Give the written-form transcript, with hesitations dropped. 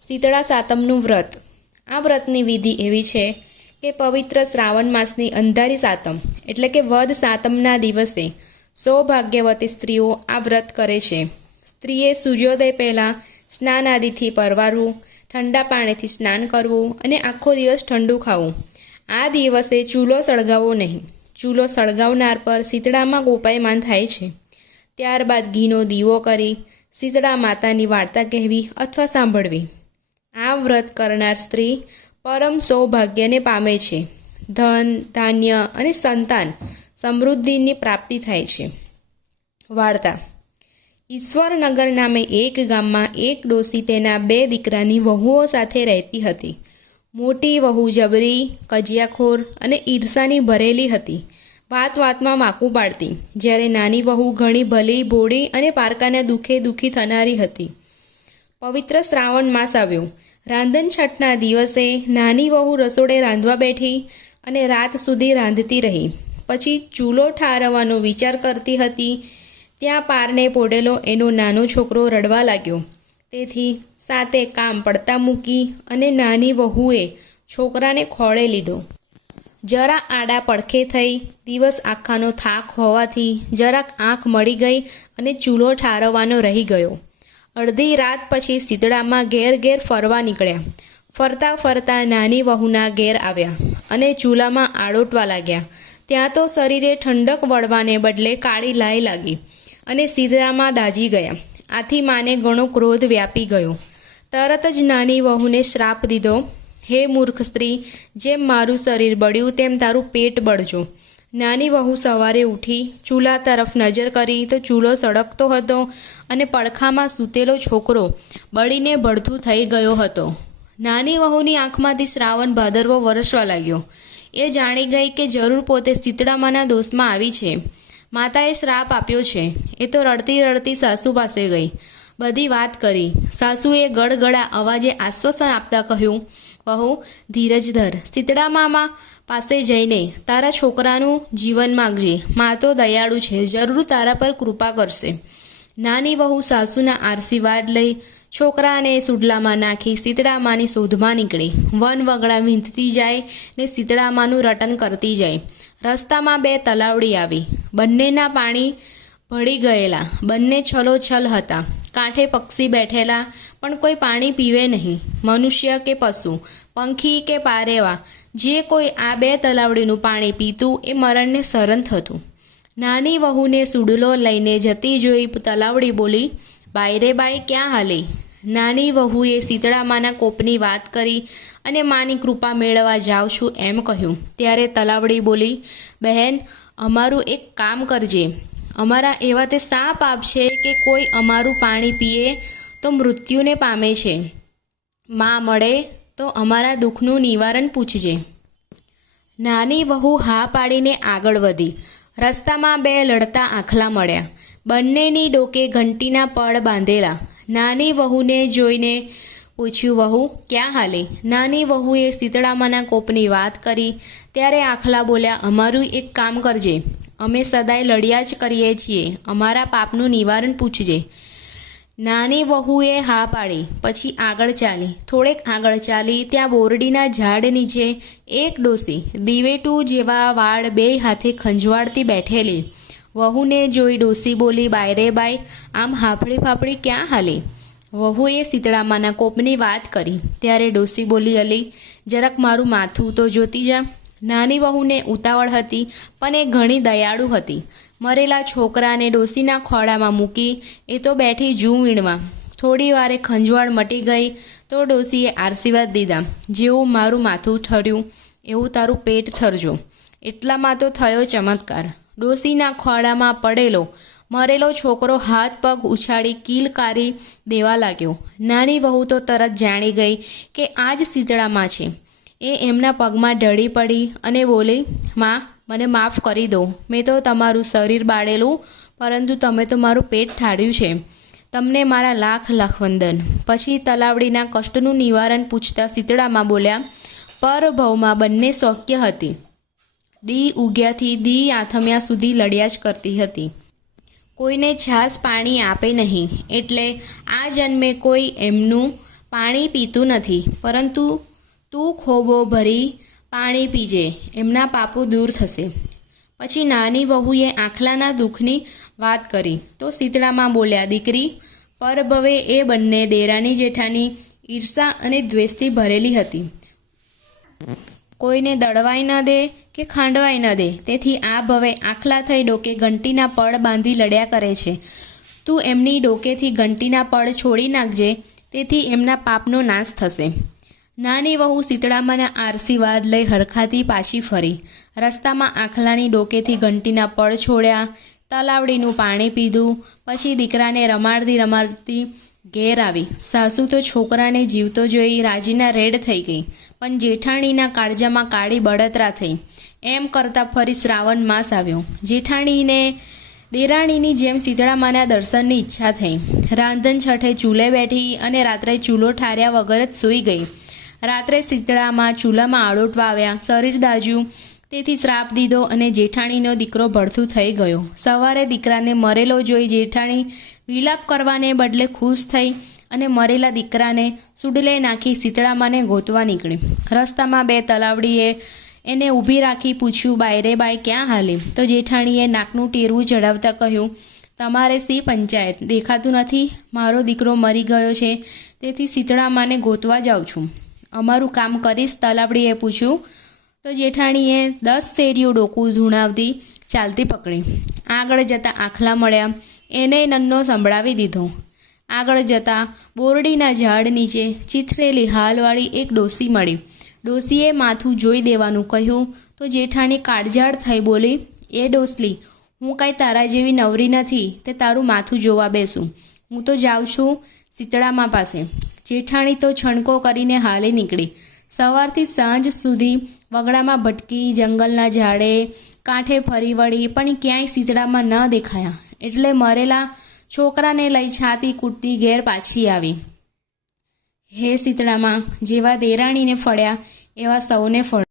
શીતળા સાતમનું વ્રત। આ વ્રતની વિધિ એવી છે કે પવિત્ર શ્રાવણ માસની અંધારી સાતમ એટલે કે વદ સાતમના દિવસે સૌભાગ્યવતી સ્ત્રીઓ આ વ્રત કરે છે। સ્ત્રીએ સૂર્યોદય પહેલાં સ્નાન આદિથી પરવારવું, ઠંડા પાણીથી સ્નાન કરવું અને આખો દિવસ ઠંડુ ખાવું। આ દિવસે ચૂલો સળગાવવો નહીં। ચૂલો સળગાવનાર પર શીતળામાં ગોપાયમાન થાય છે। ત્યારબાદ ઘીનો દીવો કરી શીતળા માતાની વાર્તા કહેવી અથવા સાંભળવી। આ વ્રત કરનાર સ્ત્રી પરમ સૌભાગ્યને પામે છે। ધન, ધાન્ય અને સંતાન સમૃદ્ધિની પ્રાપ્તિ થાય છે। વાર્તા। ઈશ્વરનગર નામે એક ગામમાં એક ડોસી તેના 2 દીકરાની વહુઓ સાથે રહેતી હતી। મોટી વહુ જબરી, કજિયાખોર અને ઈર્ષાની ભરેલી હતી। વાત વાતમાં વાંકું પાડતી, જ્યારે નાની વહુ ઘણી ભલી, ભોળી અને પારકાને દુઃખે દુઃખી થનારી હતી। પવિત્ર શ્રાવણ માસ આવ્યો। રાંધણછઠના દિવસે નાની વહુ રસોડે રાંધવા બેઠી અને રાત સુધી રાંધતી રહી। પછી ચૂલો ઠારવવાનો વિચાર કરતી હતી ત્યાં પારને પોડેલો એનો નાનો છોકરો રડવા લાગ્યો। તેથી સાતે કામ પડતા મૂકી અને નાની વહુએ છોકરાને ખોળે લીધો। જરા આડા પડખે થઈ। દિવસ આખાનો થાક હોવાથી જરાક આંખ મળી ગઈ અને ચૂલો ઠારવવાનો રહી ગયો। અડધી રાત પછી શીતળામાં ઘેર ઘેર ફરવા નીકળ્યા। ફરતા ફરતા નાની વહુના ઘેર આવ્યા અને ચૂલામાં આડોટવા લાગ્યા। ત્યાં તો શરીરે ઠંડક વળવાને બદલે કાળી લાઈ લાગી અને શીતળામાં દાઝી ગયા। આથી માને ઘણો ક્રોધ વ્યાપી ગયો। તરત જ નાની વહુને શ્રાપ દીધો, હે મૂર્ખ સ્ત્રી, જેમ મારું શરીર બળ્યું તેમ તારું પેટ બળજો। નાની વહુ સવારે ઉઠી ચૂલા તરફ નજર કરી તો ચૂલો સળગતો હતો અને પડખામાં સૂતેલો છોકરો બળીને ભડથું થઈ ગયો હતો। નાની વહુની આંખમાંથી શ્રાવણ ભાદરવો વરસવા લાગ્યો। એ જાણી ગઈ કે જરૂર પોતે શીતળામાના દોષમાં આવી છે। માતાએ શ્રાપ આપ્યો છે। એ તો રડતી રડતી સાસુ પાસે ગઈ, બધી વાત કરી। સાસુએ ગળગળા અવાજે આશ્વાસન આપતા કહ્યું, વહુ ધીરજ ધર, શીતળામામા પાસે જઈને તારા છોકરાનું જીવન માગજે। મા તો દયાળુ છે, જરૂર તારા પર કૃપા કરશે। નાની વહુ સાસુના આશીર્વાદ લઈ છોકરાને સુડલામાં નાખી શીતળામાની શોધમાં નીકળી। વન વગડા વીંધતી જાય ને શીતળામાનું રટન કરતી જાય। રસ્તામાં 2 તલાવડી આવી। બંનેના પાણી ભળી ગયેલા, બંને છલોછલ હતા। કાંઠે પક્ષી બેઠેલા, પણ કોઈ પાણી પીવે નહીં। મનુષ્ય કે પશુ, પંખી કે પારેવા, જે કોઈ આ 2 તલાવડીનું પાણી પીતું એ મરણને શરણ થતું। નાની વહુને સુડલો લઈને જતી જોઈ તલાવડી બોલી, બાઈ રે બાઈ, ક્યાં હાલી? નાની વહુએ શીતળામાના કોપની વાત કરી અને માની કૃપા મેળવવા જાઉં છું એમ કહ્યું। ત્યારે તલાવડી બોલી, બહેન, અમારું એક કામ કરજે। અમારા એવા તે શા પાપ છે કે કોઈ અમારું પાણી પીએ તો મૃત્યુને પામે છે? માં મળે તો અમારા દુઃખનું નિવારણ પૂછજે। નાની વહુ હા પાડીને આગળ વધી। રસ્તામાં 2 લડતા આખલા મળ્યા। બંનેની ડોકે ઘંટીના પડ બાંધેલા। નાની વહુને જોઈને પૂછ્યું, વહુ ક્યાં હાલી? નાની વહુએ શીતળામાના કોપની વાત કરી ત્યારે આખલા બોલ્યા, અમારું એક કામ કરજે, અમે સદાય લડ્યા જ કરીએ છીએ, અમારા પાપનું નિવારણ પૂછજે। નાની વહુએ હા પાડી, પછી આગળ ચાલી। થોડેક આગળ ચાલી ત્યાં બોરડીના ઝાડ નીચે એક ડોસી દિવેટું જેવા વાળ 2 હાથે ખંજવાળતી બેઠેલી। વહુને જોઈ ડોસી બોલી, બાઈ રે બાઈ, આમ હાફળી ફાફળી ક્યાં હાલી? વહુએ શીતળામાના કોપની વાત કરી ત્યારે ડોસી બોલી, અલી જરાક મારું માથું તો જોતી જા। નાની વહુને ઉતાવળ હતી પણ એ ઘણી દયાળુ હતી। મરેલા છોકરાને ડોસીના ખોળામાં મૂકી એ તો બેઠી જૂ વીણવા। થોડી વારે ખંજવાળ મટી ગઈ તો ડોસીએ આશીર્વાદ દીધા, જેવું મારું માથું ઠર્યું એવું તારું પેટ ઠરજો। એટલામાં તો થયો ચમત્કાર। ડોસીના ખોળામાં પડેલો મરેલો છોકરો હાથ પગ ઉછાળી કિલકારી દેવા લાગ્યો। નાની વહુ તો તરત જાણી ગઈ કે આ જ શીતળામાં છે। એ એમના પગમાં ઢળી પડી અને બોલી, માં, મને માફ કરી દો। મેં તો તમારું શરીર બાળેલું, પરંતુ તમે તો મારું પેટ ઠાર્યું છે। તમને મારા લાખ લાખ વંદન। પછી તલાવડીના કષ્ટનું નિવારણ પૂછતા શીતળામાં બોલ્યા, પરભવમાં બંને સૌખ્ય હતી। દી ઉગ્યાથી દી આથમ્યા સુધી લડ્યા જ કરતી હતી। કોઈને છાશ પાણી આપે નહીં, એટલે આ જન્મે કોઈ એમનું પાણી પીતું નથી, પરંતુ તું ખોબો ભરી પાણી પીજે, એમના પાપો દૂર થશે. પછી નાની વહુએ આખલાના દુઃખની વાત કરી તો શીતળામાં બોલ્યા, દીકરી, પરભવે એ બંને દેરાણી જેઠાની ઈર્ષા અને દ્વેષથી ભરેલી હતી. કોઈને દળવાય ન દે કે ખાંડવાય ન દે, તેથી આ ભવે આખલા થઈ ડોકે ઘંટીના પડ બાંધી લડ્યા કરે છે. તું એમની ડોકેથી ઘંટીના પડ છોડી નાખજે, તેથી એમના પાપનો નાશ થશે. નાની વહુ શીતળામાના આશીર્વાદ લઈ હરખાથી પાછી ફરી. રસ્તામાં આખલાની ડોકેથી ઘંટીના પડ છોડ્યા, તલાવડીનું પાણી પીધું. પછી દીકરાને રમાડતી ઘેર આવી. સાસુ તો છોકરાને જીવતો જોઈ રાજીના રેડ થઈ ગઈ, પણ જેઠાણીના કાળજામાં કાળી બળતરા થઈ. એમ કરતાં ફરી શ્રાવણ માસ આવ્યો. જેઠાણીને દેરાણીની જેમ શીતળામાના દર્શનની ઈચ્છા થઈ. રાંધણ છઠે ચૂલે બેઠી અને રાત્રે ચૂલો ઠાર્યા વગર જ સૂઈ ગઈ. રાત્રે શીતળામાં ચૂલામાં આળોટવા આવ્યા, શરીર દાજ્યું, તેથી શ્રાપ દીધો અને જેઠાણીનો દીકરો ભડથું થઈ ગયો. સવારે દીકરાને મરેલો જોઈ જેઠાણી વિલાપ કરવાને બદલે ખુશ થઈ અને મરેલા દીકરાને સુડલે નાખી શીતળામાને ગોતવા નીકળી. રસ્તામાં બે તલાવડીએ એને ઊભી રાખી પૂછ્યું, બાયરે બાય ક્યાં હાલી? તો જેઠાણીએ નાકનું ટેરવું ચડાવતા કહ્યું, તમારે શી પંચાયત? દેખાતું નથી? મારો દીકરો મરી ગયો છે, તેથી શીતળામાને ગોતવા જાઉં છું. અમારું કામ કરીશ? તલાવડીએ પૂછ્યું. તો જેઠાણીએ 10 શેરીઓ ડોકું ધૂણાવતી ચાલતી પકડી. આગળ જતાં આખલા મળ્યા, એને નન્નો સંભળાવી દીધો. આગળ જતાં બોરડીના ઝાડ નીચે ચીથરેલી હાલવાળી એક ડોસી મળી. ડોસીએ માથું જોઈ દેવાનું કહ્યું તો જેઠાણી કાળઝાળ થઈ બોલી, એ ડોસલી, હું કાંઈ તારા જેવી નવરી નથી તે તારું માથું જોવા બેસું. હું તો જાઉં છું શીતળામા પાસે. જેઠાણી તો છણકો કરીને હાલી નીકળી. સવારથી સાંજ સુધી વગડામાં ભટકી, જંગલના ઝાડે કાંઠે ફરી વળી, પણ ક્યાંય શીતળામાં ન દેખાયા. એટલે મરેલા છોકરાને લઈ છાતી કૂટતી ઘેર પાછી આવી. હે શીતળામાં, જેવા દેરાણીને ફળ્યા એવા સૌને ફળ.